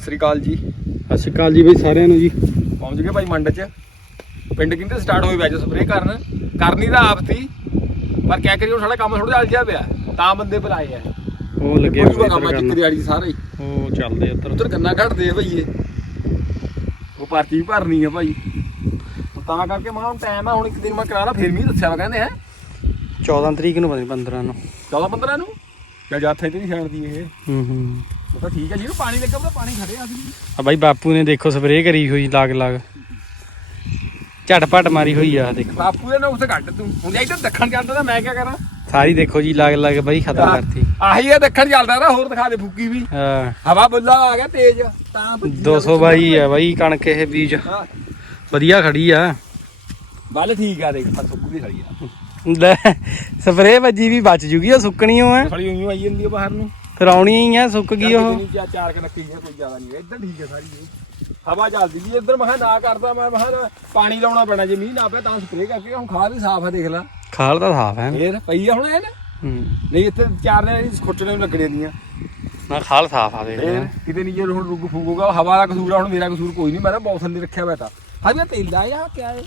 ਸਤਿ ਸ੍ਰੀ ਅਕਾਲ ਜੀ। ਸਤਿ ਸ਼੍ਰੀ ਅਕਾਲ ਜੀ ਬਈ ਸਾਰਿਆਂ ਨੂੰ ਜੀ। ਪਹੁੰਚ ਗਏ ਭਾਈ ਮੰਡ ਚ। ਪਿੰਡ ਕਿੰਦੇ ਸਟਾਰਟ ਹੋਏ ਵੈਜ ਸਪਰੇ ਕਰਨ। ਕਰਨੀ ਤਾਂ ਆਪ ਪਰ ਕਿਆ ਕਰੀਏ ਹੁਣ ਸਾਡਾ ਕੰਮ ਥੋੜਾ ਜਿਹਾ ਪਿਆ। ਤਾਂ ਬੰਦੇ ਬੁਲਾਏ ਆ। ਉਹ ਲੱਗੇ ਹੋਏ ਕੰਮ ਆ ਕਰਨ। ਦਿਹਾੜੀ ਸਾਰਾ। ਹੀ ਉਹ ਚੱਲਦੇ ਉੱਧਰ। ਉਧਰ ਗੰਨਾ ਘਟਦੇ ਆ ਭਈਏ ਉਹ ਪਰਚੀ ਵੀ ਭਰਨੀ ਆ ਭਾਈ। ਤਾਂ ਕਰਕੇ ਮੈਂ ਹੁਣ ਟਾਈਮ ਆ ਹੁਣ ਇੱਕ ਦਿਨ ਮੈਂ ਕਰਾ ਲਾ ਫਿਰ ਵੀ ਦੱਸਿਆ ਵਾ ਕਹਿੰਦੇ ਹੈ। 14 ਤਰੀਕ ਨੂੰ ਪਤਾ ਨਹੀਂ 15 ਨੂੰ। 14 15 ਨੂੰ? ਜਾਂ ਜਾਥੇ ਤੇ ਨਹੀਂ ਛੱਡਦੀ ਇਹ। ਹੂੰ ਹੂੰ। ਉਹ ਤਾਂ ਠੀਕ ਹੈ ਜਿਹਨੂੰ ਪਾਣੀ ਲੱਗਾ ਉਹਦਾ ਪਾਣੀ ਖੜਿਆ ਸੀ ਆ ਬਾਈ ਬਾਪੂ ਨੇ ਦੇਖੋ ਸਪਰੇਅ ਕਰੀ ਹੋਈ ਲਾਗ ਲਾਗ। ਝਟਪਟ ਮਾਰੀ ਹੋਈ ਆ ਦੇਖੋ। ਬਾਪੂ ਦੇ ਨਾ ਉੱਥੇ ਕੱਢ ਤੂੰ ਹੁਣ ਇੱਧਰ ਦੱਖਣ ਚੱਲਦਾ ਤਾਂ ਮੈਂ ਕੀ ਕਰਾਂ? ਸਾਰੀ ਦੇਖੋ ਜੀ ਲਾਗ ਲਾਗ ਬਾਈ ਖਤਮ ਕਰਤੀ ਆਹੀ ਇਹ ਦੱਖਣ ਚੱਲਦਾ ਨਾ ਹੋਰ ਦਿਖਾ ਦੇ ਫੁੱਕੀ ਵੀ। ਹਾਂ। ਹਵਾ ਬੁੱਲਾ ਆ ਗਿਆ ਤੇਜ਼ ਤਾਂ ਭੱਜੀ 200 ਬਾਈ ਆ ਬਾਈ ਕਣਕ ਇਹ ਬੀਜ। ਵਧੀਆ ਖੜੀ ਆ। ਬੱਲ ਠੀਕ ਆ ਦੇਖ ਆ ਸੁੱਕ ਵੀ ਖੜੀ ਆ। ਲੈ ਸਪਰੇਅ ਵੱਜੀ ਵੀ ਬਚ ਜੂਗੀ ਉਹ ਸੁੱਕਣੀ ਓ ਐ। ਖੜੀ ਹੋਈ ਆਈ ਜਾਂਦੀ ਆ ਬਾਹਰ ਨੂੰ। ਫਿਰ ਆਉਣੀ ਹੀ ਆ ਸੁੱਕ ਗਈ ਉਹ। ਨਹੀਂ ਚਾਰ ਕਿ ਨੱਕੀ ਕੋਈ ਜ਼ਿਆਦਾ ਨਹੀਂ ਇੱਧਰ ਠੀਕ ਹੈ ਸਾਰੀ ਇਹ ਹਵਾ ਚੱਲਦੀ ਵੀ ਇੱਧਰ ਮੈਂ ਕਿਹਾ ਨਾ ਕਰਦਾ ਮੈਂ ਬਾਹਰ ਪਾਣੀ ਲਾਉਣਾ ਪੈਣਾ ਜੇ ਮੀਂਹ ਨਾ ਪਿਆ ਤਾਂ ਸਪਰੇਅ ਕਰਕੇ ਹੁਣ ਖਾਦ ਵੀ ਸਾਫ਼ ਆ ਦੇਖ ਲੈ। ਖਾਲ ਤਾਂ ਸਾਫ਼ ਹੈ ਫੇਰ ਪਈ ਆ ਹੁਣ ਇਹ ਨਾ? ਹੂੰ। ਨਹੀਂ ਇੱਥੇ ਚਾਰ ਨੇ ਖੁੱਟਣੇ ਨੂੰ ਲੱਗਣੇ ਦੀਆਂ। ਨਾ ਖਾਲ ਸਾਫ਼ ਆ ਦੇਖ ਫੇਰ ਕਿਤੇ ਨਹੀਂ ਜੇ ਹੁਣ ਰੁੱਗ ਫੂਕੂਗਾ ਹਵਾ ਦਾ ਕਸੂਰ ਆ ਹੁਣ ਮੇਰਾ ਕਸੂਰ ਕੋਈ ਨਹੀਂ। ਮੈਂ ਤਾਂ ਬਹੁਤ ਥੱਲੇ ਰੱਖਿਆ ਹੋਇਆ ਤਾਂ। ਹਾਂ ਵੀ ਤੇਲਾ ਆ ਕਿਆ ਹੈ?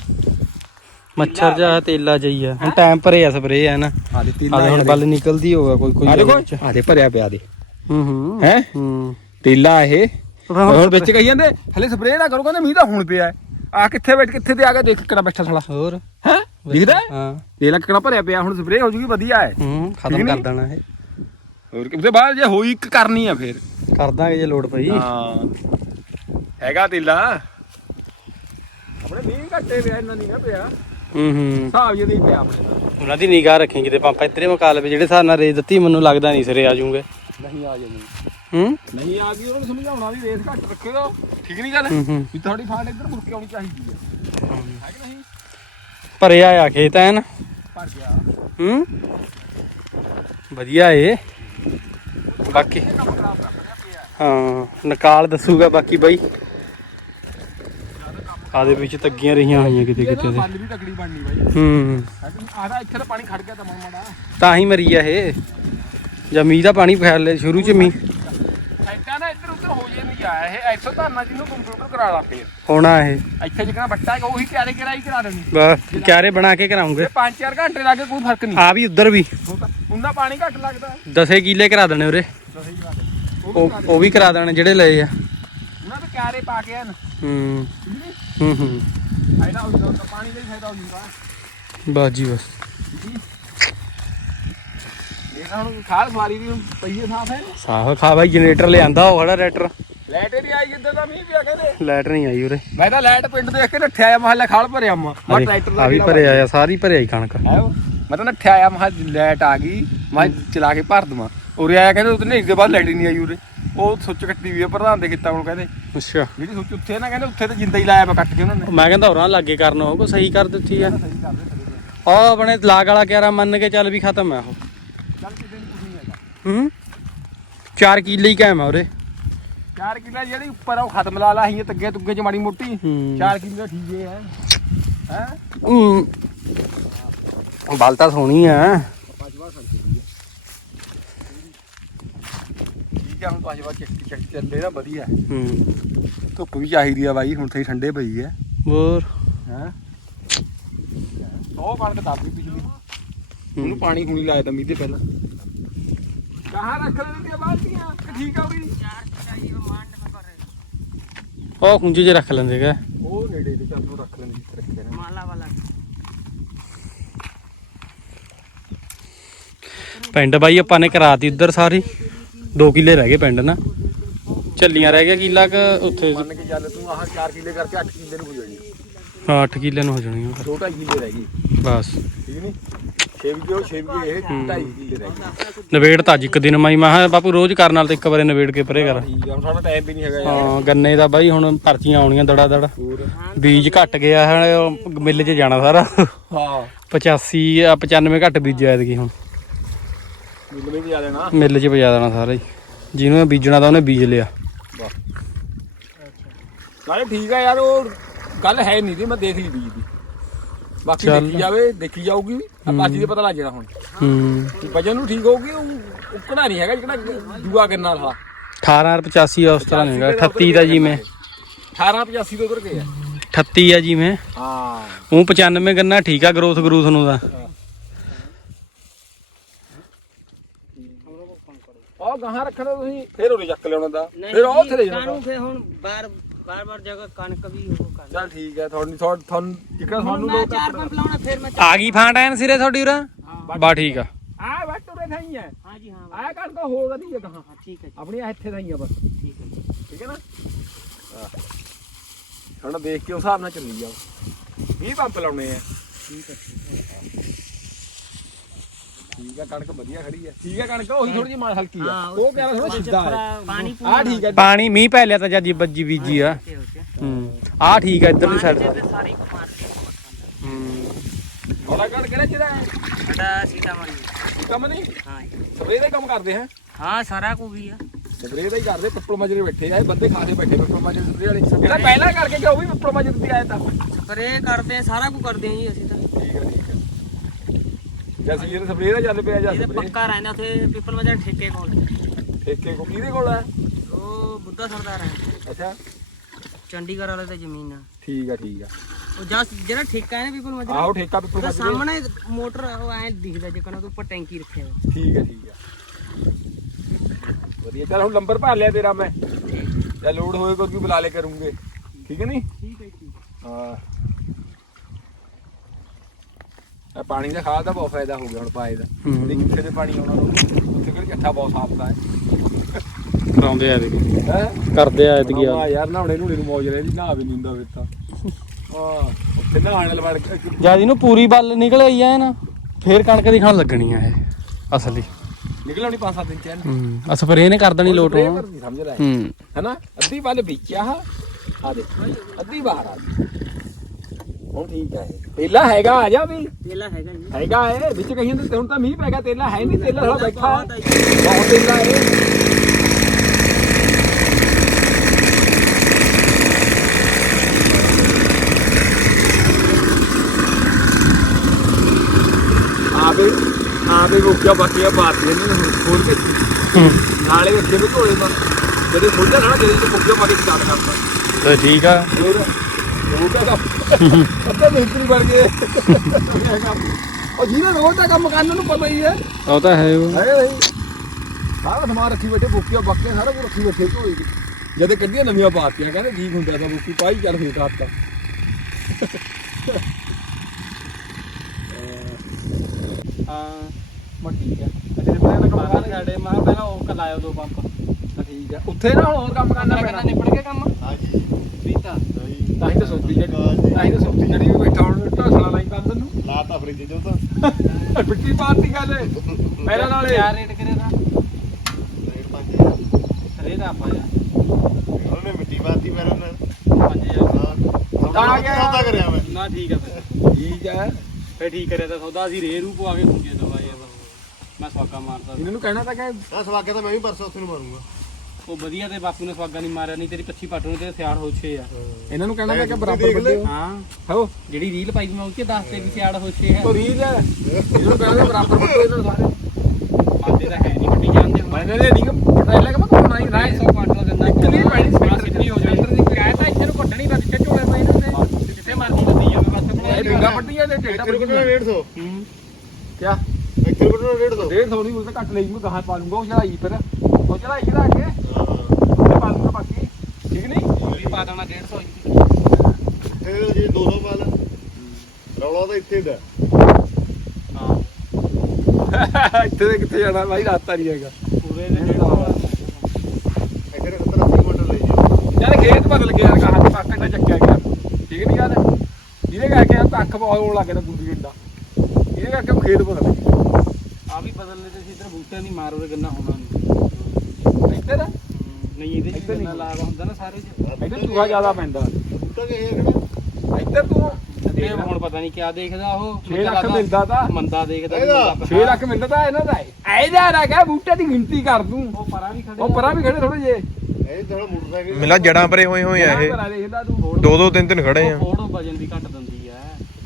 ਮੱਛਰ ਜਾ ਤੇਲਾ ਜਈ ਆ। ਹੁਣ ਟਾਈਮ ਭਰੇ ਆ ਸਪਰੇਅ ਆ ਨਾ। ਦੇ ਆ ਹੁਣ ਬੱਲ ਨਿਕਲਦੀ ਹੋਗਾ ਕੋਈ ਕੋਈ ਆ ਦੇਖੋ ਆ ਦੇ ਭਰਿਆ ਪਿਆ ਦੇ। ਹੂੰ ਹੂੰ ਹੈ? ਹੂੰ। ਤੇਲਾ ਇਹ। ਹੁਣ ਵਿੱਚ ਕਹੀ ਜਾਂਦੇ ਹਲੇ ਸਪਰੇਅ ਨਾ ਕਰੋ ਕਹਿੰਦੇ ਮੀਂਹ ਤਾਂ ਹੁਣ ਪਿਆ ਆ ਕਿੱਥੇ ਬੈਠ ਕਿੱਥੇ ਤੇ ਆ ਕੇ ਦੇਖ ਕਿਹੜਾ ਬੈਠਾ ਸਾਲਾ। ਹੋਰ? ਹੈ? ਦਿਖਦਾ ਹੈ? ਹਾਂ। ਤੇਲਾ ਕਿਹੜਾ ਭਰਿਆ ਪਿਆ ਹੁਣ ਸਪਰੇਅ ਹੋ ਜੂਗੀ ਵਧੀਆ ਹੈ। ਹੂੰ ਖਤਮ? ਕਰ ਦੇਣਾ ਇਹ। ਹੋਰ ਉਹਦੇ ਬਾਅਦ ਜੇ ਹੋਈ ਇੱਕ ਕਰਨੀ ਆ ਫੇਰ। ਕਰ ਦਾਂਗੇ ਜੇ ਲੋੜ ਪਈ। ਹਾਂ। ਹੈਗਾ ਤੇਲਾ। ਆਪਣੇ ਮੀਂਹ ਘੱਟੇ ਪਿਆ ਇੰਨਾ ਨਹੀਂ ਨਾ ਪਿਆ। ਹੂੰ ਹੂੰ। ਹਿਸਾਬ ਜਿਹਦੇ ਹੀ ਪਿਆ ਆਪਣੇ ਦਾ। ਉਹਨਾਂ ਦੀ ਨਿਗਾਹ ਰੱਖੀ ਕਿਤੇ ਪਾਪਾ ਇਤਰੇ ਮੁਕਾਲਵੇ ਜਿਹੜੇ ਹਿਸਾਬ ਨਾਲ ਰੇਤ ਦਿੱਤੀ ਮੈਨੂੰ ਲੱਗਦਾ ਨਹੀਂ ਸਿਰੇ ਆ ਜੂਗੇ ਨਹੀਂ ਆ ਜਾਣੀ ਹੂੰ? ਨਹੀਂ ਆ ਗਈ ਉਹਨੂੰ ਸਮਝਾਉਣਾ ਵੀ ਰੇਸ ਘੱਟ ਰੱਖਿਓ ਠੀਕ ਨਹੀਂ ਗੱਲ? ਹੂੰ ਹੂੰ। ਵੀ ਤੁਹਾਡੀ ਫਾੜ ਇੱਧਰ ਮੁੜ ਕੇ ਆਉਣੀ ਚਾਹੀਦੀ ਹੈ। ਹੈ ਕਿ ਨਹੀਂ? ਭਰਿਆ ਆ ਖੇਤ ਐਨ। ਭਰ ਗਿਆ। ਹੂੰ? ਵਧੀਆ ਏ। ਬਾਕੀ ਇਹ ਕੰਮ ਖਰਾਬ ਕਰ ਰਿਹਾ ਪਿਆ। ਹਾਂ ਨਿਕਾਲ ਦੱਸੂਗਾ ਬਾਕੀ ਬਾਈ। ਆਦੇ ਵਿੱਚ ਤੱਗੀਆਂ ਰਹੀਆਂ ਹੋਈਆਂ ਕਿਤੇ ਕਿਤੇ ਨਾਲ ਦੇ ਬੰਦ ਵੀ ਤਕੜੀ ਬਣਨੀ ਬਾਈ। ਹੂੰ। ਹੈ ਕਿ? ਆਹ ਇੱਥੇ ਤਾਂ ਪਾਣੀ ਖੜ ਗਿਆ ਤਾਂ ਮਾੜਾ। ਤਾਂ ਹੀ ਮਰੀ ਆ ਇਹ। ਜਾਂ ਮੀਂਹ ਦਾ ਪਾਣੀ ਫੈਲ ਲਿਆ ਸ਼ੁਰੂ ਚ ਮੀਂਹ। ਐਂਟਾ ਨਾ ਇੱਧਰ ਉੱਧਰ ਹੋ ਜੇ ਨਹੀਂ ਆਇਆ ਇਹ। ਇੱਥੋਂ ਧਾਨਾ ਜਿਹਨੂੰ ਕੰਪਿਊਟਰ ਕਰਾ ਲਾ ਫੇਰ। ਹੋਣਾ ਇਹ। ਇੱਥੇ ਜਿਕਣਾ ਬੱਟਾ ਹੈਗਾ ਉਹੀ ਕਿਆਰੇ ਕਿਰਾਈ ਕਰਾ ਦੇਣੀ। ਬਸ ਕਿਆਰੇ ਬਣਾ ਕੇ ਕਰਾਉਂਗੇ। ਤੇ 5-4 ਘੰਟੇ ਲੱਗੇ ਕੋਈ ਫ਼ਰਕ ਨਹੀਂ। ਆ ਵੀ ਉਧਰ ਵੀ। ਉਹਨਾਂ ਪਾਣੀ ਘੱਟ ਲੱਗਦਾ। ਦਸੇ ਕਿੱਲੇ ਕਰਾ ਦੇਣੇ ਉਰੇ। ਹੈ। ਉਹ ਵੀ ਕਰਾ ਦੇਣੇ ਜਿਹੜੇ ਲਏ ਆ। ਤੇ ਕਿਆਰੇ ਪਾ ਕੇ ਹਨ। ਹੂੰ। ਹੂੰ ਹੂੰ। ਫਾਇਦਾ ਹੋ ਜਾਂਦਾ ਪਾਣੀ ਦਾ ਹੀ ਫਾਇਦਾ ਹੋ ਜਾਂਦਾ ਬਸ ਜੀ ਬਸ। ਇਹ ਤਾਂ ਹੁਣ ਖਾਲ ਸਵਾਰੀ ਦੀ ਪਈਏ ਸਾਫ਼ ਹੈ ਸਾਹ ਖਾ ਬਾਈ ਜਨਰੇਟਰ ਲਿਆਂਦਾ ਉਹ ਖੜਾ ਟਰੈਕਟਰ ਲਾਈਟ ਨਹੀਂ ਆਈ ਜਿੱਦਾਂ ਦਾ ਮੀਂਹ ਪਿਆ ਕਹਿੰਦੇ। ਲਾਈਟ ਨਹੀਂ ਆਈ ਉਰੇ। ਮੈਂ ਤਾਂ ਲਾਈਟ ਪਿੰਡ ਦੇਖ ਕੇ ਨੱਠਿਆ ਆਇਆ ਮਹੱਲਾ ਖਾਲ ਭਰਿਆ ਮਾ ਮੈਂ ਟਰੈਕਟਰ ਆ ਵੀ ਭਰਿਆ ਆ ਸਾਰੀ ਭਰਿਆ ਹੀ ਕਣਕ। ਹੈ ਮੈਂ ਤਾਂ ਨੱਠਿਆ ਆਇਆ ਮਹਾ ਲਾਈਟ ਆ ਗਈ ਮੈਂ ਚਲਾ ਕੇ ਭਰ ਦਵਾਂ। ਉਰੇ ਆਇਆ ਕਹਿੰਦੇ ਉਤਨੇ ਇਸ ਦੇ ਬਾਅਦ ਲਾਈਟ ਹੀ ਨਹੀਂ ਆਈ ਉਰੇ। ਉਹ ਸੁੱਚ ਕੱਟੀ ਹੋਈ ਹੈ ਪ੍ਰਧਾਨ ਦੇ ਕੀਤਾ ਹੁਣ ਕਹਿੰਦੇ। ਅੱਛਾ। ਜਿਹੜੀ ਸੁੱਚ ਉੱਥੇ ਨਾ ਕਹਿੰਦੇ ਉੱਥੇ ਤੇ ਜਿੰਦਾ ਹੀ ਲਾਇਆ ਵਾ ਕੱਟ ਕੇ ਉਹਨਾਂ ਨੇ। ਮੈਂ ਕਹਿੰਦਾ ਹੋਰਾਂ ਲਾਗੇ ਕਰਨ ਉਹ ਕੋ ਸਹੀ ਕਰ ਦਿੱਤੀ ਆ। ਉਹ ਆਪਣੇ ਲਾਗ ਵਾਲਾ ਕਿਆਰਾ ਮੰਨ ਕੇ ਚੱਲ ਵੀ ਖਤਮ ਆ ਉਹ। ਚੱਲ ਕਿਸੇ ਨੂੰ ਕੁਝ ਨਹੀਂ ਹੈਗਾ। ਹੂੰ? 4 ਕਿੱਲੇ ਹੀ ਕਾਇਮ ਆ ਉਰੇ। 4 ਕਿੱਲਾ ਜਿਹੜੀ ਉੱਪਰ ਆ ਉਹ ਖਤਮ ਲਾ ਲਾ ਹੀ ਤੱਗੇ ਤੁੱਗੇ ਚ ਮਾੜੀ ਮੋਟੀ। ਹੂੰ। 4 ਕਿੱਲਾ ਠੀਕ ਹੈ ਹੈ? ਹੂੰ। ਬਲ ਤਾਂ ਸੋਹਣੀ ਆ। ਚੱਕ ਚੱਕ ਚੱਲੇ ਨਾ ਵਧੀਆ। ਹੂੰ। ਧੁੱਪ ਵੀ ਚਾਹੀਦੀ ਆ ਬਾਈ ਹੁਣ ਤੇ ਠੰਡੇ ਪਈ ਹੈ ਹੋਰ? ਹੈ? ਉਹ ਕਣਕ ਦੱਬ ਵੀ ਪਿਛਲੀ ਉਹਨੂੰ ਪਾਣੀ ਹੁਣੀ ਲਾਇਆ ਤਾਂ ਮੀਂਹ ਤੇ ਪਹਿਲਾਂ। ਕਹਾਂ ਰੱਖ ਤੇ ਬਾਲਟੀਆਂ ਕਿ ਠੀਕ ਆ ਵੀ? ਉਹ ਖੁੰਝੇ 'ਚ ਰੱਖ ਲੈਂਦੇ ਗਾ। ਉਹ ਨੇੜੇ ਤੇ ਚੱਲ ਨੂੰ ਰੱਖ ਲੈਣੀ ਜਿੱਥੇ ਰੱਖੇ ਨੇ। ਮਾਲਾ ਵਾਲਾ। ਪਿੰਡ ਬਾਈ ਆਪਾਂ ਨੇ ਕਰਾਤੀ ਉੱਧਰ ਸਾਰੀ। 2 ਕਿੱਲੇ ਰਹਿ ਗਏ ਪਿੰਡ ਨਾ। ਝੱਲੀਆਂ ਰਹਿ ਗਿਆ ਕਿੱਲਾ ਕ ਉੱਥੇ। ਮੰਨ ਕੇ ਚੱਲ ਤੂੰ ਆਹ 4 ਕਿੱਲੇ ਕਰਕੇ 8 ਕਿੱਲੇ ਨੂੰ ਹੋ ਜਾਣੀ। ਹਾਂ 8 ਕਿੱਲੇ ਨੂੰ ਹੋ ਫਿਰ। ਦੋ ਢਾਈ ਕਿੱਲੇ ਰਹਿ ਗਈ ਬਸ। ਠੀਕ ਨਹੀਂ 6 ਵੀ ਉਹ 6 ਵੀ ਇਹ 2.5 ਕਿੱਲੇ ਰਹਿ ਗਏ। ਨਵੇੜ ਤਾਂ ਅੱਜ ਇੱਕ ਦਿਨ ਮਾਈ। ਮੈਂ ਕਿਹਾ ਬਾਪੂ ਰੋਜ਼ ਕਰਨ ਨਾਲ ਤੇ ਇੱਕ ਵਾਰੇ ਨਵੇੜ ਕੇ ਪਰੇ ਕਰ। ਠੀਕ ਆ ਹੁਣ ਸਾਡਾ ਟਾਈਮ ਵੀ ਨਹੀਂ ਹੈਗਾ ਯਾਰ। ਹਾਂ ਗੰਨੇ ਦਾ ਬਾਈ ਹੁਣ ਪਰਚੀਆਂ ਆਉਣੀਆਂ ਦੜਾ ਦੜ। ਬੀਜ ਘਟ ਗਿਆ ਹੈ ਮਿੱਲ 'ਚ ਜਾਣਾ ਸਾਰਾ। ਹਾਂ। 85 ਆ 95 ਘੱਟ ਬੀਜਿਆ ਐਤਕੀ ਹੁਣ। ਮਿਲ ਵੀ ਜਾ ਦੇਣਾ ਮਿੱਲ 'ਚ ਪਜਾ ਦੇਣਾ ਸਾਰਾ ਹੀ। ਜਿਹਨੂੰ ਬੀਜਣਾ ਤਾਂ ਉਹਨੇ ਬੀਜ ਲਿਆ। ਨਾਲੇ ਠੀਕ ਆ ਯਾਰ ਉਹ ਗੱਲ ਹੈ ਨਹੀਂ ਦੀ ਮੈਂ ਦੇਖ ਲਈ ਬੀਜ ਦੀ। ਬਾਕੀ ਚੱਲ। ਦੇਖੀ ਜਾਵੇ ਦੇਖੀ ਜਾਊਗੀ ਬਾਕੀ ਦੇ ਪਤਾ ਲੱਗ ਜਾਣਾ ਹੁਣ। ਹੂੰ। ਕਿ ਵਜਨ ਨੂੰ ਠੀਕ ਹੋਊਗੀ ਉਹ ਉਕੜਾ ਨਹੀਂ ਹੈਗਾ ਜਿਹੜਾ ਦੂਆ ਕਰਨ ਨਾਲ ਵਾਲਾ 1885 ਉਸ ਤਰ੍ਹਾਂ ਨਹੀਂਗਾ 38 ਦਾ ਜਿਵੇਂ 1885 ਤੋਂ ਉਧਰ ਗਏ ਆ। 38 ਆ ਜਿਵੇਂ ਹਾਂ। ਉਹ 95 ਗੰਨਾ ਠੀਕ ਆ ਗਰੋਥ ਗਰੂਥ ਨੂੰ ਦਾ ਉਹ ਗਾਹਾਂ ਰੱਖਣਾ ਤੁਸੀਂ। ਫਿਰ ਉਰੇ ਚੱਕ ਲਿਆਉਣਾ ਦਾ ਫਿਰ ਉਹ ਉੱਥੇ ਲੈ ਜਾਣਾ ਕਾਨੂੰ ਫੇ ਹੁਣ ਬਾਰ ਬਾਰ ਬਾਰ ਜਗ੍ਹਾ ਕਣਕ ਵੀ ਉਹ ਕਰ ਚੱਲ ਠੀਕ ਹੈ ਤੁਹਾਨੂੰ ਤੁਹਾਨੂੰ ਤੁਹਾਨੂੰ ਜਿੱਕਾ ਤੁਹਾਨੂੰ ਮੈਂ ਲੋਕ ਚਾਰ ਪੰਪ ਲਾਉਣਾ ਫਿਰ ਮੈਂ ਆ ਗਈ ਫਾਂਟ ਐਨ ਸਿਰੇ ਤੁਹਾਡੀ ਉਰਾ? ਬਾ ਠੀਕ ਆ। ਆ ਬੱਟ ਉਰੇ ਨਹੀਂ ਹੈ। ਹਾਂ ਜੀ ਹਾਂ। ਆ ਕਣਕ ਹੋ ਗਈ ਹੈ ਗਾਹਾਂ। ਹਾਂ ਠੀਕ ਹੈ ਜੀ। ਆਪਣੀ ਆਹ ਇੱਥੇ ਨਹੀਂ ਹੈ ਬਸ। ਠੀਕ ਹੈ ਜੀ। ਠੀਕ ਹੈ ਨਾ? ਹੁਣ ਦੇਖ ਕੇ ਉਸ ਹਿਸਾਬ ਨਾਲ ਚੱਲੀ ਜਾਓ। 20 ਪੰਪ ਲਾਉਣੇ ਆ। ਠੀਕ ਹੈ ਠੀਕ ਹੈ। ਕਣਕ ਵਧੀਆ ਖੜੀ ਹੈ ਠੀਕ ਹੈ ਕਣਕ ਉਹੀ ਥੋੜੀ ਜਿਹੀ ਮਾਲ ਹਲਕੀ ਆ। ਹਾਂ, ਉਹ ਕਹਿੰਦਾ ਥੋੜਾ ਸਿੱਧਾ ਹੈ। ਪਾਣੀ ਆ ਠੀਕ ਹੈ ਪਾਣੀ ਮੀਂਹ ਪੈ ਲਿਆ ਤਾਂ ਜੱਜੀ ਬੱਜੀ ਬੀਜੀ ਆ। ਤੇ ਹੋ ਗਿਆ ਹੂੰ ਆ ਠੀਕ ਆ ਇੱਧਰਲੀ ਸਾਈਡ ਪਾਣੀ ਤੇ ਸਾਰੀ ਮਾਰ ਕੇ ਹੂੰ। ਉਹਦਾ ਕਣ ਕਿਹੜਾ ਜਿਹੜਾ ਹੈ? ਸਾਡਾ ਸੀਤਾਮੜੀ। ਇਹ ਕੰਮ ਨਹੀਂ ਹਾਂ ਜੀ। ਸਪਰੇਅ ਦਾ ਹੀ ਕੰਮ ਕਰਦੇ ਹੈ ਹਾਂ ਸਾਰਾ ਕੁ ਵੀ ਆ। ਸਪਰੇਅ ਦਾ ਹੀ ਕਰਦੇ ਪਿੱਪਲ ਮਾਜਰੇ ਬੈਠੇ ਆ ਇਹ ਬੰਦੇ ਖਾਸੇ ਬੈਠੇ ਪਿੱਪਲ ਮਾਜਰੇ ਸਪਰੇਅ ਵਾਲੇ। ਜਿਹੜਾ ਪਹਿਲਾਂ ਕਰਕੇ ਗਿਆ ਉਹ ਵੀ ਪਿੱਪਲ ਮਾਜਰੇ ਤੇ ਆਇਆ ਤਾਂ। ਸਪਰੇ ਕਰਦੇ ਆ ਸਾਰਾ ਕੁ ਕਰਦੇ ਆ ਜੀ ਅਸੀਂ ਠੀਕ ਠੀਕ ਜੈਸੇ ਇਹ ਸਪਰੇਅ ਦਾ ਚੱਲ ਪਿਆ ਜਾਂ ਇਹਦੇ ਸਪਰੇਅ। ਪੱਕਾ ਰਹਿੰਦਾ ਉੱਥੇ ਪੀਪਲ ਵਜਾ ਠੇਕੇ ਕੋਲ। ਠੇਕੇ ਕੋ ਕਿਹਦੇ ਕੋਲ ਹੈ ਉਹ ਬੁੱਧਾ ਸਰਦਾਰ ਹੈ ਅੱਛਾ। ਚੰਡੀਗੜ੍ਹ ਵਾਲੇ ਤੇ ਜ਼ਮੀਨ ਆ। ਠੀਕ ਹੈ ਠੀਕ ਹੈ ਉਹ ਜਸ ਜਿਹੜਾ ਠੇਕਾ ਹੈ ਨਾ ਪੀਪਲ ਵਜਾ। ਆਹੋ ਠੇਕਾ ਪਿੱਪਲ ਉਹਦੇ ਸਾਹਮਣੇ ਮੋਟਰ ਉਹ ਐ ਦਿਖਦਾ ਜਿਕਣ ਉਹਦੇ ਉੱਪਰ ਟੈਂਕੀ ਰੱਖਿਆ ਹੋਇਆ। ਠੀਕ ਹੈ ਠੀਕ ਹੈ ਵਧੀਆ। ਚੱਲ ਹੁਣ ਨੰਬਰ ਭਰ ਲਿਆ ਤੇਰਾ ਮੈਂ। ਜਾਂ ਲੋਡ ਹੋਏ ਕੋਈ ਬੁਲਾ ਲੈ ਕਰੂੰਗੇ। ਠੀਕ ਹੈ ਨਹੀਂ ਠੀਕ ਹੈ ਠੀਕ ਹਾਂ। ਇਹ ਪਾਣੀ ਦਾ ਖਾਦ ਦਾ ਬਹੁਤ ਫਾਇਦਾ ਹੋ ਗਿਆ ਹੁਣ ਪਾਏ ਦਾ। ਨਹੀਂ ਕਿੱਥੇ ਦੇ ਪਾਣੀ ਆਉਣਾ ਉੱਥੇ ਕਿਹੜਾ ਇਕੱਠਾ ਬਹੁਤ ਸਾਫ਼ ਦਾ ਹੈ। ਕਰਾਉਂਦੇ ਆ ਇਹਦੇ। ਹੈ? ਕਰਦੇ ਆ ਇਤਕੀ ਆ। ਯਾਰ ਨਹਾਉਣੇ ਨੂਣੇ ਨੂੰ ਮੌਜ ਰਹਿੰਦੀ ਨਹਾ ਵੀ ਨਹੀਂ ਹੁੰਦਾ ਫਿਰ ਤਾਂ। ਹਾਂ ਉੱਥੇ ਨਹਾਣ ਵਾਲ ਵੜ ਕੇ ਜਦ ਇਹਨੂੰ ਪੂਰੀ ਬੱਲ ਨਿਕਲ ਆਈ ਆ ਨਾ ਫੇਰ ਕਣਕ ਦੀ ਖਾਣ ਲੱਗਣੀ ਆ ਇਹ ਅਸਲੀ। ਨਿਕਲ ਆਉਣੀ 5-7 ਦਿਨ ਚ ਐਨ। ਹੂੰ ਆ ਸਪਰੇਅ ਨੇ ਕਰ ਦੇਣੀ ਲੋਟ ਸਮਝ ਲੈ। ਹੂੰ। ਹੈਨਾ? ਅੱਧੀ ਵੱਲ ਵਿੱਚ ਆ ਆ ਦੇ ਅੱਧੀ ਬਾਹਰ ਆ। ਗਈ। ਹੁਣ ਠੀਕ ਹੈ ਤੇਲਾ ਹੈਗਾ ਆ ਜਾ ਵੀ। ਤੇਲਾ ਹੈਗਾ ਜੀ। ਹੈਗਾ ਏ ਵਿੱਚ ਕਹੀਂ ਤੇ ਹੁਣ ਤਾਂ ਮੀਂਹ ਪੈ ਗਿਆ ਤੇਲਾ ਹੈ ਨਹੀਂ ਤੇਲਾ ਥੋੜਾ ਬੈਠਾ। ਬਹੁਤ ਆ ਹੈ। ਜੀ। ਬਹੁਤ ਤੇਲਾ ਏ ਆਵੇ ਆਵੇ ਰੋਕਿਆ ਬਾਕੀਆਂ ਬਾਤੀਆਂ ਨੇ ਹੁਣ ਖੋਲ ਕੇ। ਹੂੰ। ਨਾਲੇ ਅੱਗੇ ਵੀ ਢੋਲੇ ਮਾ ਜਿਹੜੇ ਸੋਝਾ ਨਾ ਜਿਹੜੇ ਤੇ ਮੁੱਕਿਆ ਪਾ ਕੇ ਸਟਾਰਟ ਕਰਤਾ। ਤੇ ਠੀਕ ਆ। ਹੋਰ ਉਹ ਕਹਦਾ ਅੱਧਾ ਮਿਸਤਰੀ ਬਣ ਗਏ ਉਹ ਜਿਹਨੇ ਰੋਜ਼ ਦਾ ਕੰਮ ਕਰਨ ਨੂੰ ਪਤਾ ਹੀ ਹੈ ਉਹ ਤਾਂ ਹੈ। ਉਹ ਹੈ ਨਹੀਂ ਸਾਰਾ ਸਮਾਨ ਰੱਖੀ ਬੈਠੇ ਬੁੱਕੀਆਂ ਬਾਕੀਆਂ ਸਾਰਾ ਕੁਝ ਰੱਖੀ ਬੈਠੇ ਢੋਈ ਜਦ ਕੱਢੀਆਂ ਨਵੀਆਂ ਪਾਤੀਆਂ ਕਹਿੰਦੇ ਠੀਕ ਹੁੰਦਾ ਤਾਂ ਬੁੱਕੀ ਪਾਈ ਚੱਲ ਫੇਰ ਕਰਤਾ ਹਾਂ ਮਾ ਅਜੇ ਪਹਿਲਾਂ ਕੰਮ ਕਰਨਾ ਸਾਡੇ ਮਾਂ ਪਹਿਲਾਂ ਉਹ ਕਲਾਇਓ ਦੋ ਪੰਪ ਠੀਕ ਹੈ ਉੱਥੇ ਨਾ ਹੋਰ ਕੰਮ ਕਰਨਾ ਪੈਣਾ ਨਿਪੜ ਗਿਆ ਕੰਮ ਹਾਂਜੀ ਰੀਤਾ ਤਾਂ ਹੀ ਤਾਂ ਸੋਚੀ ਜਿਹੜੀ। ਤਾਂ ਹੀ ਤਾਂ ਸੋਚੀ ਜਿਹੜੀ ਵੀ ਬੈਠਾ ਹੁਣ ਢਾਸਲਾ ਲਾਈ ਕੰਦ ਨੂੰ। ਲਾਤਾ ਫਰਿੱਜ ਚੋਂ ਤਾਂ। ਮਿੱਟੀ ਪਾਤੀ ਗੱਲ ਪਹਿਲਾਂ ਨਾਲੇ ਕਿਆ ਰੇਟ ਕਰੇ ਦਾ ਰੇਟ 5000 ਰੇ ਦਾ ਆਪਾਂ ਜਾ ਉਹਨੇ ਮਿੱਟੀ ਪਾਤੀ ਫਿਰ ਉਹਨੇ 5000 ਹਾਂ। ਆ ਗਿਆ। ਸੌਦਾ ਕਰਿਆ ਮੈਂ। ਨਾ ਠੀਕ ਆ ਫਿਰ। ਠੀਕ ਹੈ ਫੇ ਠੀਕ ਕਰਿਆ ਤਾਂ ਸੌਦਾ। ਅਸੀਂ ਰੇ ਰੂਪ ਆ ਕੇ ਹੁੰਦੀ ਦਵਾਈ। ਆ ਮੈਂ ਸਵਾਗਾ ਮਾਰਦਾ। ਸੀ। ਇਹਨਾਂ ਨੂੰ ਕਹਿਣਾ ਤਾਂ ਕਿ ਆ ਸਵਾਗੇ ਤਾਂ ਮੈਂ ਵੀ ਪਰਸੋਂ ਉੱਥੇ ਨੂੰ ਮਾਰੂੰਗਾ। ਉਹ ਵਧੀਆ ਤੇ ਬਾਪੂ ਨੇ ਸਵਾਗਾ ਨਹੀਂ ਮਾਰਿਆ ਨਹੀਂ ਤੇਰੀ ਪੱਛੀ ਪੱਟ ਨੂੰ ਤੇ ਸਿਆੜ ਹੋਛੇ ਆ। ਇਹਨਾਂ ਨੂੰ ਕਹਿਣਾ ਤਾਂ ਕਿ ਬਰਾਬਰ। ਵੱਡੇ ਹਾਂ। ਹੋ। ਜਿਹੜੀ ਰੀਲ ਪਾਈ ਮੈਂ ਉਹ ਚ ਦੱਸ ਤੇ ਵੀ ਸਿਆੜ ਹੋਛੇ ਆ। ਉਹ ਰੀਲ ਹੈ। ਇਹਨੂੰ ਕਹਿਣਾ ਤਾਂ ਬਰਾਬਰ ਵੱਡੇ ਇਹਨਾਂ ਸਾਰੇ ਆਦੇ ਤਾਂ ਹੈ ਨਹੀਂ ਵੱਡੀ ਜਾਂਦੇ ਮੈਂ ਨੇ ਨਹੀਂ ਪਤਾ ਲੱਗਾ ਮੈਂ ਤੁਹਾਨੂੰ ਨਹੀਂ ਰਾਇ 100 ਕੁਆਂਟਲ ਦਿੰਦਾ। ਕਿੰਨੀ ਪੈਣੀ ਕਿੰਨੀ ਹੋ ਇੱਧਰ ਦੀ ਕਿਰਾਇਆ ਤਾਂ ਇੱਥੇ ਨੂੰ ਕੱਢਣੀ ਤਾਂ ਜਿੱਥੇ ਝੋਲੇ ਪਏ ਨੇ ਤੇ ਜਿੱਥੇ ਮਰਜ਼ੀ ਲੱਦੀ ਜਾਵੇ ਬਸ ਇਹ ਡਿੰਗਾ ਪੱਟੀਆਂ ਤੇ ਢੇਡਾ ਰੁਪਏ ਪੱਟੀਆਂ 150 ਹੂੰ। ਕਿਆ? ਇੱਕ ਰੁਪਏ 150 150 ਨਹੀਂ ਉਹ ਤਾਂ ਘੱਟ ਲਈ ਮੈਂ ਗਾਹਾਂ ਪਾ ਲੂੰਗਾ ਉਹ ਚੜਾਈ ਫਿਰ। ਉਹ ਚੜਾਈ ਚੜਾ ਕੇ ਤੇ ਪਾ ਲੂੰਗਾ ਬਾਕੀ ਠੀਕ ਨਹੀਂ ਵੀ ਪਾ ਦੇਣਾ। 150 ਇੰਚ ਫਿਰ ਜੇ 200 ਪਾ ਲੈ। ਰੌਲਾ ਤਾਂ ਇੱਥੇ ਦਾ ਹਾਂ। ਇੱਥੇ ਦੇ ਕਿੱਥੇ ਜਾਣਾ? ਭਾਈ ਰਾਸਤਾ ਨਹੀਂ ਹੈਗਾ। ਪੂਰੇ ਦੇ 150 ਇੱਥੇ 70 80 ਕੁਇੰਟਲ ਲੈ ਜਾਓ। ਯਾਰ ਖੇਤ ਬਦਲ ਗਿਆ ਯਾਰ ਤੇ ਪਾਕਾ ਚੱਕਿਆ ਗਿਆ। ਠੀਕ ਨਹੀਂ ਗੱਲ? ਇਹਦੇ ਕਰਕੇ ਯਾਰ ਤਾਂ ਅੱਖ ਬਹੁਤ ਹੋਣ ਲੱਗ ਗਿਆ ਗੁੱਡੀ ਡੰਡਾ ਇਹਦੇ ਕਰਕੇ ਖੇਤ ਬਦਲ ਗਿਆ ਆ ਵੀ ਬਦਲਨੇ ਤੇ ਸੀ ਇੱਧਰ ਬੂਟਿਆਂ ਦੀ ਮਾਰ ਉਹਦੇ ਗੰਨਾ ਹੋਣਾ ਨਹੀਂ ਇੱਧਰ ਨਹੀਂ ਇਹਦੇ ਚ ਇੱਧਰ ਨਹੀਂ। ਗੰਨਾ ਲਾਗਾ ਹੁੰਦਾ ਨਾ ਸਾਰੇ ਚ। ਇੱਧਰ ਚੂਹਾ ਜ਼ਿਆਦਾ ਪੈਂਦਾ। ਬੂਟਾ ਕਿਹੇ ਕਿਹੜਾ ਇੱਧਰ ਤੂੰ। ਤੇ ਹੁਣ ਪਤਾ ਨਹੀਂ ਕਿਆ ਦੇਖਦਾ ਉਹ। 6 ਲੱਖ ਮਿਲਦਾ ਤਾਂ। ਮੰਦਾ ਦੇਖਦਾ ਇਹਦਾ? 6 ਲੱਖ ਮਿਲਦਾ ਤਾਂ ਇਹਨਾਂ ਦਾ। ਐਦਾ ਨਾ ਕਹਿ ਬੂਟੇ ਦੀ ਗਿਣਤੀ ਕਰ ਦੂੰ ਉਹ ਪਰਾਂ ਵੀ ਖੜੇ ਉਹ ਪਰਾਂ ਵੀ ਖੜੇ ਥੋੜੇ ਜੇ ਇਹ ਥੋੜਾ ਮੋਟਰਸਾਈਕਲ ਮਿਲਾ ਜੜਾਂ ਪਰੇ ਹੋਏ ਹੋਏ ਆ ਇਹ। ਦੋ ਦੋ ਤਿੰਨ ਤਿੰਨ ਖੜੇ ਆ। ਵਜਨ ਦੀ ਘੱਟ ਦਿੰਦੀ ਆ।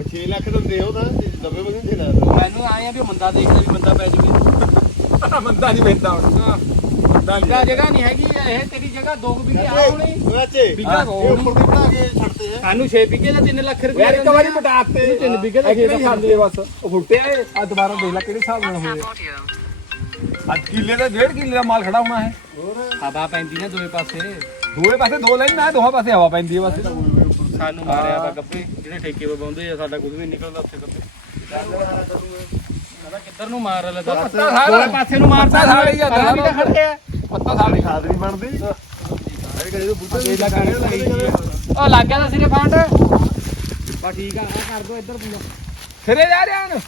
6 ਲੱਖ ਦਿੰਦੇ ਉਹ ਤਾਂ ਦਬੇ ਬਗੇ ਦੇ ਲਾ ਮੈਨੂੰ ਆਏ ਆ ਵੀ ਉਹ ਮੰਦਾ ਦੇਖਦਾ ਵੀ ਮੰਦਾ ਪੈ ਜਵੇ। ਮੰਦਾ ਨਹੀਂ ਪੈਂਦਾ ਹੁਣ। ਹੁੰਦਾ ਜਗ੍ਹਾ ਨਹੀਂ ਹੈਗੀ ਇਹ ਤੇਰੀ ਜਗ੍ਹਾ 2 ਵਿਗੇ ਆ ਹੋਣੀ। ਰਾਜੇ ਬਿੱਗਾ ਇਹ ਉੱਪਰ ਦੀ ਬਣਾ ਕੇ ਛੱਡਦੇ ਆ। ਸਾਨੂੰ 6 ਵਿਗੇ ਦਾ 3 ਲੱਖ ਰੁਪਏ ਯਾਰ ਇੱਕ ਵਾਰੀ ਪਟਾਤੇ ਤਿੰਨ ਵਿਗੇ ਦਾ ਇੱਕ ਨਹੀਂ ਛੱਡਦੇ ਬਸ। ਉਹ ਫੁੱਟਿਆ ਆ ਦੁਬਾਰਾ ਦੇਖ ਲੈ ਕਿਹੜੇ ਹਿਸਾਬ ਨਾਲ ਹੋਏ ਅੱਜ ਕਿੱਲੇ ਦਾ ਡੇਢ ਕਿੱਲੇ ਦਾ ਮਾਲ ਖੜਾ ਹੋਣਾ ਹੈ। ਹਵਾ ਪੈਂਦੀ ਨਾ ਦੋਵੇਂ ਪਾਸੇ। ਦੋਵੇਂ ਪਾਸੇ ਦੋ ਲਾਈਨ ਨਾ ਦੋਹਾਂ ਪਾਸੇ ਹਵਾ ਪੈਂਦੀ ਹੈ ਬਸ। ਸਾਨੂੰ ਮਾਰਿਆ ਵਾ ਗੱਪੇ ਜਿਹੜੇ ਠੇਕੇ 'ਤੇ ਪਾਉਂਦੇ ਆ ਸਾਡਾ ਕੁਝ ਵੀ ਨੀ ਨਿਕਲਦਾ ਉੱਥੇ ਗੱਪੇ। ਕਹਿੰਦਾ ਕਿੱਧਰ ਨੂੰ ਮਾਰ ਲੈ ਦੱਸ। ਪੱਤਾ ਸਾਰਾ ਪਾਸੇ ਨੂੰ ਮਾਰਦਾ ਸਾਰਾ ਹੀ ਜਾਂਦਾ ਸਾਰਾ ਵੀ ਤਾਂ ਖੜ ਗਿਆ ਪੱਤਾ ਸਾਲੇ ਖਾਦ ਨਹੀਂ ਬਣਦੀ। ਇਹ ਕਦੇ ਬੂਟੇ ਅੱਗੇ ਜਾ ਕੇ ਲਾਈ ਉਹ ਲੱਗ ਗਿਆ ਤਾਂ ਸਿਰੇ ਫਾਂਡ ਬਾ ਠੀਕ ਆ ਆ ਕਰ ਦੋ ਇੱਧਰ ਪੂਰਾ ਫਿਰੇ ਜਾ ਰਹੇ ਹਨ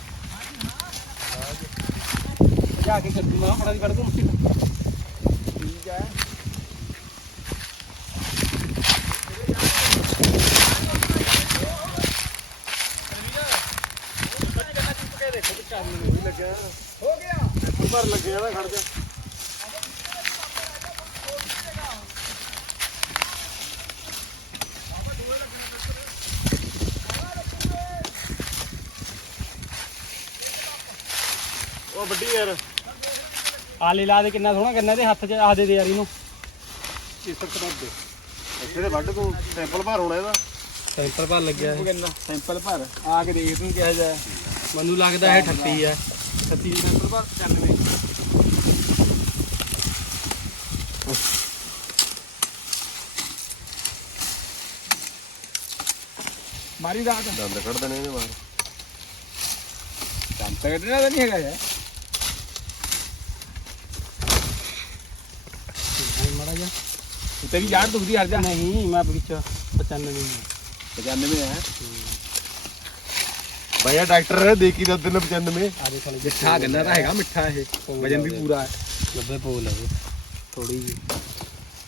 ਜਾ ਕੇ ਕੱਦੂ ਮਾ ਫੜਾ ਦੀ ਕੱਢ ਦੂੰ ਉੱਪਰ ਲੱਗੇ ਆ ਖੜ ਜਾ ਉਹ ਵੱਡੀ ਯਾਰ। ਆਲੇ ਲਾ ਦੇ ਕਿੰਨਾ ਸੋਹਣਾ ਕਰਨਾ ਤੇ ਹੱਥ 'ਚ ਆ ਦੇ ਦੇ ਯਾਰ ਇਹਨੂੰ। ਇੱਥੇ ਦੇ ਵੱਢ ਤੂੰ ਸੈਂਪਲ ਭਰ ਹੋਣਾ ਇਹਦਾ। ਸੈਂਪਲ ਭਰ ਲੱਗਿਆ ਉਹ ਕਹਿੰਦਾ ਸੈਂਪਲ ਭਰ। ਆ ਕੇ ਦੇਖ ਤੂੰ ਕਿਹਾ ਜਾ ਮੈਨੂੰ ਲੱਗਦਾ ਇਹ 38 ਆ 38 ਸੈਂਪਲ ਭਰ 95 ਮਾਰੀ ਰਾਤ ਦੰਦ ਕੱਢ ਦੇਣੇ ਇਹਦੇ ਬਾਹਰ ਤਾਂ ਕੱਢਣਾ ਤਾਂ ਨਹੀਂ ਹੈਗਾ ਯਾਰ ਮਾੜਾ ਜਾ ਤੇਰੀ ਜਾੜ ਦੁਖਦੀ ਹਰ ਜਾ ਨਹੀਂ ਮੈਂ ਵਿੱਚ 95 95 ਹੈ ਭਈਆ ਡਾਕਟਰ ਹੈ ਦੇਖੀ ਦਾ ਦਿਨ 95 ਆ ਦੇ ਸਾਲੇ ਮਿੱਠਾ ਗੰਨਾ ਤਾਂ ਹੈਗਾ ਮਿੱਠਾ ਇਹ ਵਜਨ ਵੀ ਪੂਰਾ ਹੈ ਲੱਭੇ ਪੋਲ ਹੈ ਥੋੜੀ ਜੀ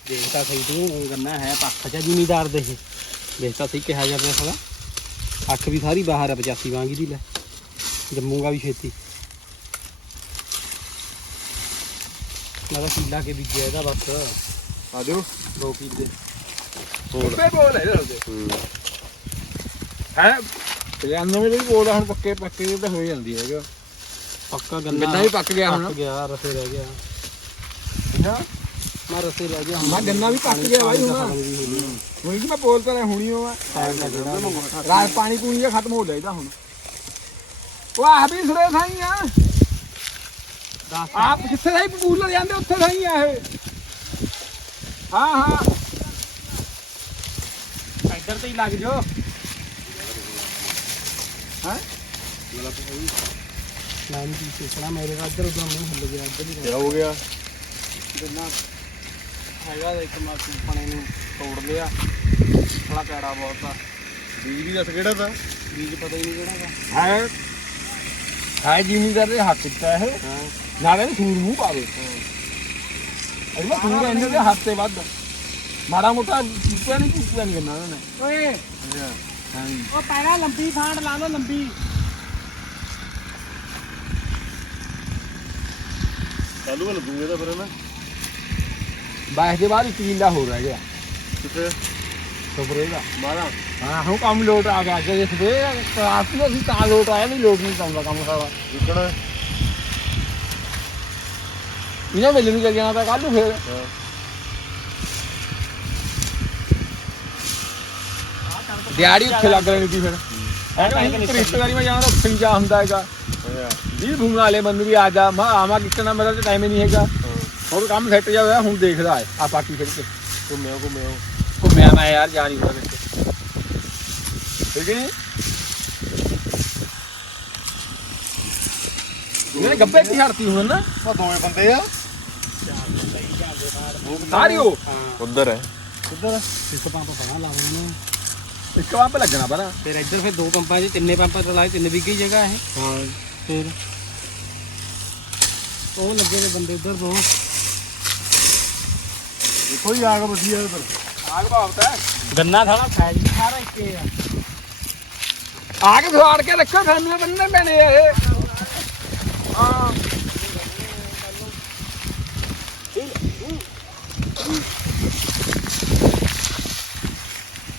ਦੇਖਤਾ ਸਹੀ ਤੂੰ ਗੰਨਾ ਹੈ ਪੱਖ ਚ ਜ਼ਿਮੀਦਾਰ ਦੇ ਇਹ ਦੇਖਤਾ ਸਹੀ ਕਿਹਾ ਜਾ ਰਿਹਾ ਸਾਲਾ ਅੱਖ ਵੀ ਸਾਰੀ ਬਾਹਰ ਹੈ 85 ਵਾਂਗੀ ਦੀ ਲੈ ਜੰਮੂਗਾ ਵੀ ਛੇਤੀ ਮੈਂ ਤਾਂ ਕਿੱਲਾ ਕੇ ਬੀਜਿਆ ਇਹਦਾ ਬਸ ਆ ਜਾਓ 2 ਕਿੱਲੇ ਪੱਕੇ ਬੋਲ ਹੈ। ਇਹਦੇ ਹੈ? ਤੇ ਅੰਨਵੇਂ ਵੀ ਬੋਲ ਹੁਣ ਪੱਕੇ ਪੱਕੇ ਤੇ ਹੋ ਜਾਂਦੀ ਹੈਗਾ। ਪੱਕਾ ਗੰਨਾ ਗੰਨਾ ਵੀ ਪੱਕ ਗਿਆ ਹੁਣ। ਪੱਕ ਗਿਆ ਰਸੇ ਰਹਿ ਗਿਆ। ਮੈਂ ਰਸੇ ਰਹਿ ਗਿਆ। ਮੈਂ ਗੰਨਾ ਵੀ ਪੱਕ ਗਿਆ ਬਾਈ ਹੁਣ। ਹੁਣ ਕਿ ਮੈਂ ਬੋਲ ਤਾਂ ਰਿਹਾ ਹੁਣੀ ਹੋਵਾ ਰਾਤ ਪਾਣੀ ਪੂਣੀ ਜਿਹਾ ਖਤਮ ਹੋ ਜਾਈਦਾ ਹੁਣ। ਉਹ ਆਹ ਵੀ ਸੁਰੇ ਸਾਈ ਆ। ਆਪ ਜਿੱਥੇ ਸਾਈ? ਪਪੂਲਰ ਜਾਂਦੇ ਉੱਥੇ ਸਾਈ ਆ ਇਹ। ਹਾਂ ਹਾਂ। ਇੱਧਰ ਤੇ ਹੀ ਲੱਗ ਜੋ ਹੈ? ਮੈਂ ਨਹੀਂ ਸੋਚਣਾ ਮੇਰੇ ਨਾਲ ਇੱਧਰ ਉਧਰ ਨਹੀਂ ਹਿੱਲ ਗਿਆ ਇੱਧਰ ਹੀ ਹੋ ਗਿਆ। ਗੰਨਾ ਹੈਗਾ ਤਾਂ ਇੱਕ ਮਾਸੂ ਪਣੇ ਨੂੰ ਤੋੜ ਲਿਆ। ਥੋੜਾ ਕੈੜਾ ਬਹੁਤ ਆ। ਬੀਜ ਵੀ ਦੱਸ ਕਿਹੜਾ ਦਾ ਬੀਜ ਪਤਾ ਹੀ ਨਹੀਂ ਕਿਹੜਾ ਦਾ ਹੈ? ਹੈ ਜ਼ਿਮੀਦਾਰ ਦੇ ਹੱਥ ਆ ਇਹ। ਹਾਂ। ਨਾ ਕਹਿੰਦੇ ਸੂਰ ਮੂੰਹ ਪਾਵੇ ਅਜੇ ਹੱਥ ਤੇ ਵੱਧ ਮਾੜਾ ਮੋਟਾ ਚੀਪਿਆ ਨਹੀਂ ਚੀਪਿਆ ਨਹੀਂ ਕਰਨਾ ਉਹਨਾਂ ਨੇ ਓਏ ਹਾਂ ਉਹ ਪੈਣਾ ਲੰਬੀ ਫਾਂਡ ਲਾ ਲਓ ਲੰਬੀ ਚਾਲੂ ਕਰ ਦੂੰਗੇ ਤਾਂ ਫਿਰ ਨਾ ਬਾਈਸ ਦੇ ਬਾਅਦ ਇੱਕ ਕਿੱਲਾ ਹੋ ਰਹਿ ਗਿਆ ਕਿੱਥੇ ਸਪਰੇ ਦਾ ਮਾਰਾ ਹਾਂ ਹੁਣ ਕੰਮ ਲੋਟ ਆ ਗਿਆ ਜੇ ਸਪਰੇ ਕਰਾਤੀ ਅਸੀਂ ਤਾਂ ਲੋਟ ਆਇਆ ਨਹੀਂ ਲੋਟ ਨਹੀਂ ਪਾਉਂਦਾ ਕੰਮ ਸਾਰਾ ਵਿਕਣਾ ਇਹਨਾਂ ਵੇਲੇ ਨੂੰ ਚੱਲ ਜਾਣਾ ਤਾਂ ਕੱਲ ਨੂੰ ਫੇਰ। ਦਿਹਾੜੀ ਉੱਥੇ ਲੱਗ ਲੈਣੀ ਸੀ ਫਿਰ। ਹੈ। ਕਿ ਰਿਸ਼ਤੇਦਾਰੀ ਮੈਂ ਜਾਣਾ ਤਾਂ ਉੱਥੇ ਨਹੀਂ ਜਾ ਹੁੰਦਾ ਹੈਗਾ। ਜੀ ਭੂਮਾ ਵਾਲੇ ਮੈਨੂੰ ਵੀ ਆ ਜਾ। ਮੈਂ ਆਵਾਂ ਕਿਤਨਾ ਮੇਰਾ ਤਾਂ ਟਾਈਮ ਹੀ ਨਹੀਂ ਹੈਗਾ। ਹੋਰ ਕੰਮ ਸੈੱਟ ਜਾ ਹੋਇਆ ਹੁਣ ਦੇਖਦਾ ਹੈ। ਆ ਪਾਰਟੀ ਫਿਰ ਕੇ ਘੁੰਮਿਓ ਘੁੰਮਿਓ। ਘੁੰਮਿਆ ਮੈਂ ਯਾਰ ਜਾ ਨਹੀਂ ਵਿੱਚ ਠੀਕ ਨਹੀਂ ਇਹਨਾਂ ਨੇ ਗੱਬੇ ਕੀ ਹੜਤੀ ਹੁਣ ਨਾ? ਆ ਦੋਵੇਂ ਬੰਦੇ ਆ। ਸਾਰੀ ਉਹ ਉਧਰ ਹੈ ਕਿੱਧਰ ਇੱਕ ਪੰਪ ਬਣਾ ਲਾਉਂਦੇ ਨੇ ਇੱਕ ਪੰਪ ਲੱਗਣਾ ਪਰ ਫਿਰ ਇੱਧਰ ਫਿਰ ਦੋ ਪੰਪਾਂ 'ਚ ਤਿੰਨੇ ਪੰਪਾਂ ਤੇ ਲਾਏ ਤਿੰਨ ਵਿਗੇ ਜਗ੍ਹਾ ਇਹ ਹਾਂ ਫਿਰ ਉਹ ਲੱਗੇ ਨੇ ਬੰਦੇ ਉਧਰ ਦੋ ਦੇਖੋ ਹੀ ਆਗ ਵਧੀਆ ਉਧਰ ਆਗ ਭਾਵਤਾ ਗੰਨਾ ਥਾਲਾ ਸਾਈਜ਼ ਸਾਰਾ ਇੱਕੇ ਆ ਆ ਕੇ ਫਾੜ ਕੇ ਰੱਖੋ ਫੈਮਲੀ ਬੰਨਣੇ ਪੈਣੇ ਆ ਇਹ ਹਾਂ